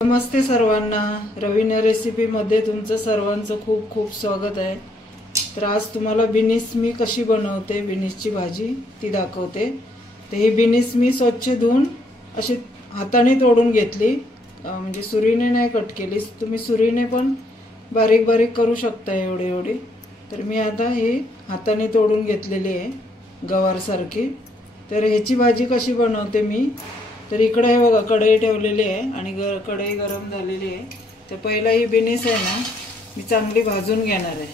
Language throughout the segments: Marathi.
नमस्ते सर्वांना, रवीना रेसिपी मध्ये तुमचं सर्वांचं खूप खूप स्वागत आहे। तर आज तुम्हाला बिनीस मी कशी बनवते, बिनीसची भाजी ती दाखवते। तर ही बिनीस मी स्वच्छ धुवून अशी हाताने तोडून घेतली, म्हणजे सुरीने नाही कट केली, तुम्ही सुरीने पण बारीक बारीक करू शकता एवढी एवढी। तर मी आता ही हाताने तोडून घेतलेली आहे गवार सारखी। तर ह्याची भाजी कशी बनवते मी, तर इकडे हे बघा कढई ठेवलेली आहे आणि कढई गरम झालेली आहे। तर पहिला ही बिनीस आहे ना मी चांगली भाजून घेणार आहे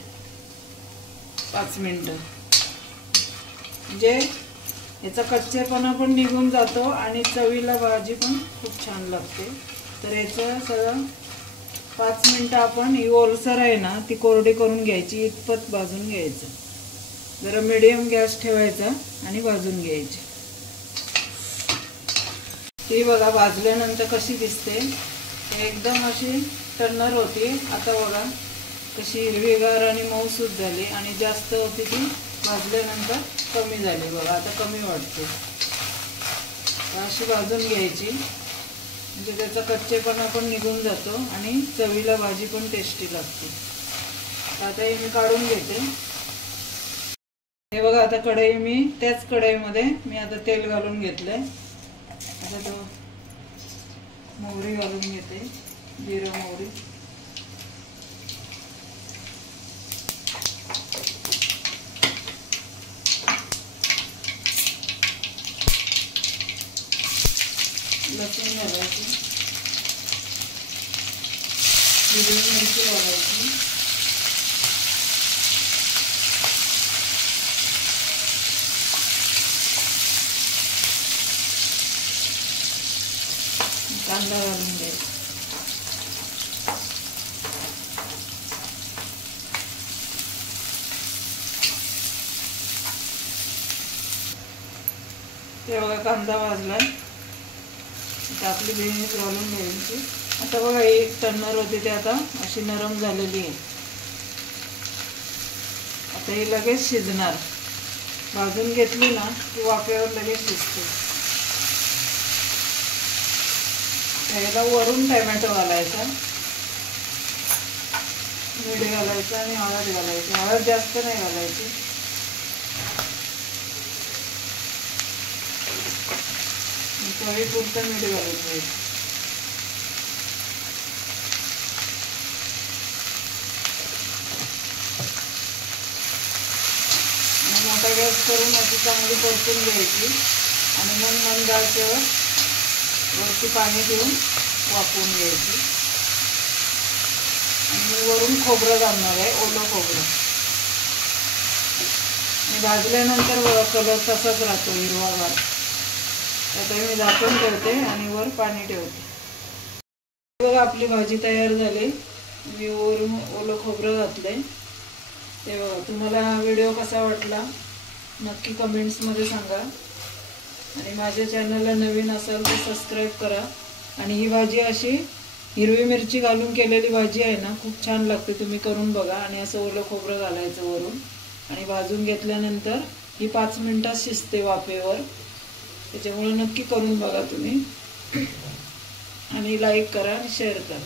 5 मिनिटं, म्हणजे याचा कच्चेपणा पण निघून जातो आणि चवीला भाजी पण खूप छान लागते। तर याचं सगळं 5 मिनिटं आपण ही ओलसर आहे ना ती कोरडी करून घ्यायची, इतपत भाजून घ्यायचं। जरा मीडियम गॅस ठेवायचा आणि भाजून घ्यायची। ती बघा भाजल्यानंतर कशी दिसते, एकदम अशी टन्नर होती। आता बघा कशी हिरवीगार आणि मऊसूत झाली आणि जास्त होती ती भाजल्यानंतर कमी झाली बघा, आता कमी वाटते। अशी भाजून घ्यायची म्हणजे त्याचा कच्चेपणा पण निघून जातो आणि चवीला भाजी पण टेस्टी लागते। आता हे मी काढून घेते। हे बघा आता कढई मी त्याच कढईमध्ये मी आता तेल घालून घेतलंय। आता तो मोहरी घालून घेते, जिरं मोहरी, लसूण घालायची, हिरवी मिरची घालायची, कांदा घालून घ्यायचा। ते बघा कांदा भाजलाय, आता आपली बिनीस घालून घ्यायची। आता बघा एक टन्नर होती ते आता अशी नरम झालेली आहे। आता ही लगेच शिजणार, भाजून घेतली ना की वाफेवर लगेच शिजते। याला वरून टोमॅटो घालायचा, मीठ घालायचं आणि हळद घालायची। हळद जास्त नाही घालायची, चवीपुरतं मीठ घालायचं। मोठा गॅस करून अशी चांगली परतून घ्यायची आणि मग मंद आचेवर वरती पाणी देऊन वाफवून घ्यायची। आणि वरून खोबरं घालणार आहे, ओलं खोबरं। आणि भाजल्यानंतर बघा कलर तसाच राहतो हिरवागार। आता मी झाकून ठेवते आणि वर पाणी ठेवते। बघा आपली भाजी तयार झाली, मी वरून ओलं खोबरं घातलंय। ते बघा, तुम्हाला हा व्हिडिओ कसा वाटला नक्की कमेंट्समध्ये सांगा आणि माझ्या चॅनलला नवीन असाल तर सबस्क्राईब करा। आणि ही भाजी अशी हिरवी मिरची घालून केलेली भाजी आहे ना, खूप छान लागते, तुम्ही करून बघा। आणि असं ओलं खोबरं घालायचं वरून आणि भाजून घेतल्यानंतर ही 5 मिनिटात शिजते वाफेवर, त्याच्यामुळे नक्की करून बघा तुम्ही आणि लाईक करा आणि शेअर करा।